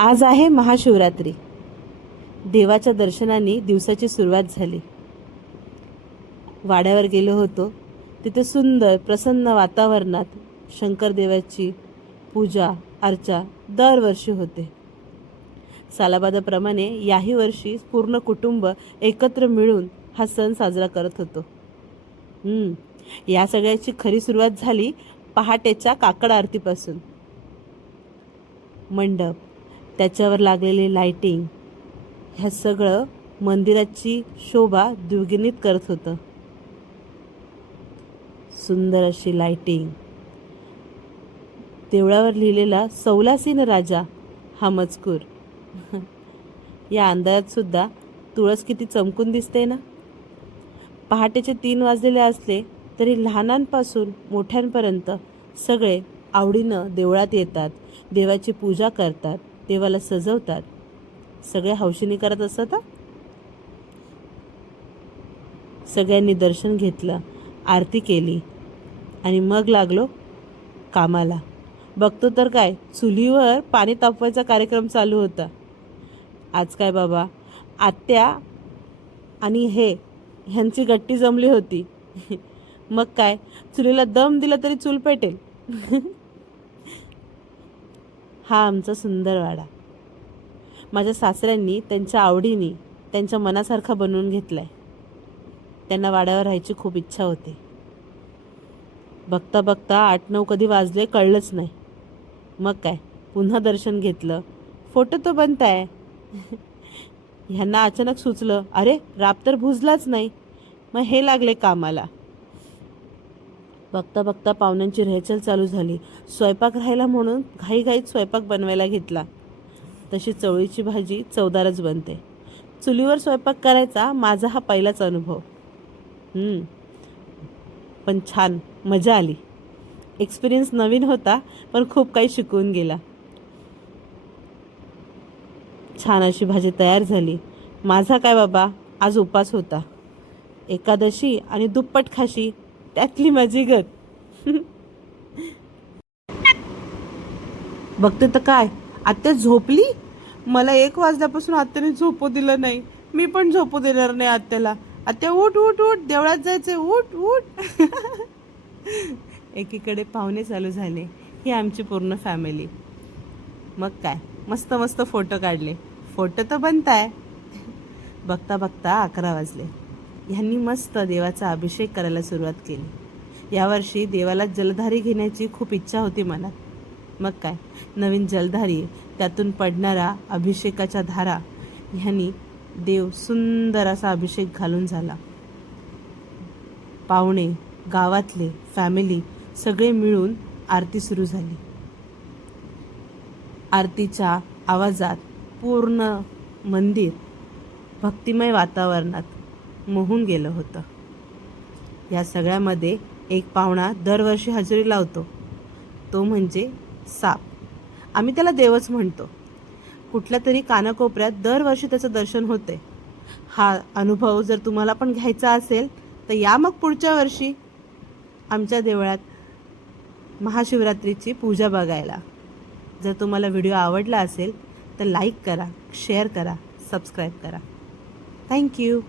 आज आहे महाशिवरात्री. देवाच्या दर्शनाने दिवसाची सुरुवात झाली. वाड्यावर गेलो होतो. तिथे सुंदर प्रसन्न वातावरणात शंकर देवाची पूजा अर्चा दरवर्षी होते. सालाबादाप्रमाणे याही वर्षी पूर्ण कुटुंब एकत्र मिळून हा सण साजरा करत होतो. या सगळ्याची खरी सुरुवात झाली पहाटेच्या काकड आरतीपासून. मंडप, त्याच्यावर लागलेली लाइटिंग, ह्या सगळं मंदिराची शोभा द्विगुणित करत होतं. सुंदर अशी लाइटिंग, देवळावर लिहिलेला सौलासीन राजा हा मजकूर. या अंधारात सुद्धा तुळस किती चमकून दिसते ना. पहाटेचे 3 वाजलेले असले तरी लहानांपासून मोठ्यांपर्यंत सगळे आवडीनं देवळात येतात, देवाची पूजा करतात, देवाला सजवतात. सगळे हौशीने करत असतात. सगळ्यांनी दर्शन घेतलं, आरती केली आणि मग लागलो कामाला. बघतो तर काय, चुलीवर पाणी तापवायचा कार्यक्रम चालू होता. आज काय बाबा, आत्या आणि ह्यांची गट्टी जमली होती. मग काय, चुलीला दम दिला तरी चूल पेटेल. हा आमचा सुंदर वाडा माझ्या सासऱ्यांनी त्यांच्या आवडीने त्यांच्या मनासारखा बनवून घेतलाय. त्यांना वाड्यावर राहायची खूप इच्छा होती. बघता बघता 8-9 कधी वाजले कळलंच नाही. मग काय, पुन्हा दर्शन घेतलं, फोटो तो बनताय. ह्यांना अचानक सुचलं, अरे राब तर भुजलाच नाही. मग हे लागले कामाला. बघता बघता पाहुण्यांची रेहचल चालू झाली. स्वयंपाक राहिला म्हणून घाईघाईत स्वयंपाक बनवायला घेतला. तशी चवळीची भाजी चवदारच बनते. चुलीवर स्वयंपाक करायचा माझा हा पहिलाच अनुभव. पण छान मजा आली. एक्सपिरियन्स नवीन होता, पण खूप काही शिकवून गेला. छान अशी भाजी तयार झाली. माझा काय बाबा, आज उपास होता. एकादशी आणि दुप्पट खाशी, त्यातली मजेगत. बघते तर काय, आत्या झोपली. मला 1 वाजल्यापासून आत्याने झोपू दिलं नाही. मी पण झोपू देणार नाही आत्याला. आत्या उठ उठ उठ, देवळात जायचंय, उठ उठ. एकीकडे पाहुणे चालू झाले. ही आमची पूर्ण फॅमिली. मग काय, मस्त मस्त फोटो काढले. फोटो तर बनताय. बघता बघता 11 वाजले. ह्यांनी मस्त देवाचा अभिषेक करायला सुरुवात केली. यावर्षी देवाला जलधारी घेण्याची खूप इच्छा होती मनात. मग काय, नवीन जलधारी, त्यातून पडणारा अभिषेकाच्या धारा, ह्यांनी देव सुंदर असा अभिषेक घालून झाला. पाहुणे, गावातले, फॅमिली सगळे मिळून आरती सुरू झाली. आरतीच्या आवाजात पूर्ण मंदिर भक्तिमय वातावरणात मोहून गेलं होतं. या सगळ्यामध्ये एक पाहुणा दरवर्षी हजेरी लावतो, तो म्हणजे साप. आम्ही त्याला देवच म्हणतो. कुठल्या तरी कानाकोपऱ्यात दरवर्षी त्याचं दर्शन होते. हा अनुभव जर तुम्हाला पण घ्यायचा असेल तर या मग पुढच्या वर्षी आमच्या देवळात महाशिवरात्रीची पूजा बघायला. जर तुम्हाला व्हिडिओ आवडला असेल तर लाईक करा, शेअर करा, सबस्क्राईब करा. थँक्यू.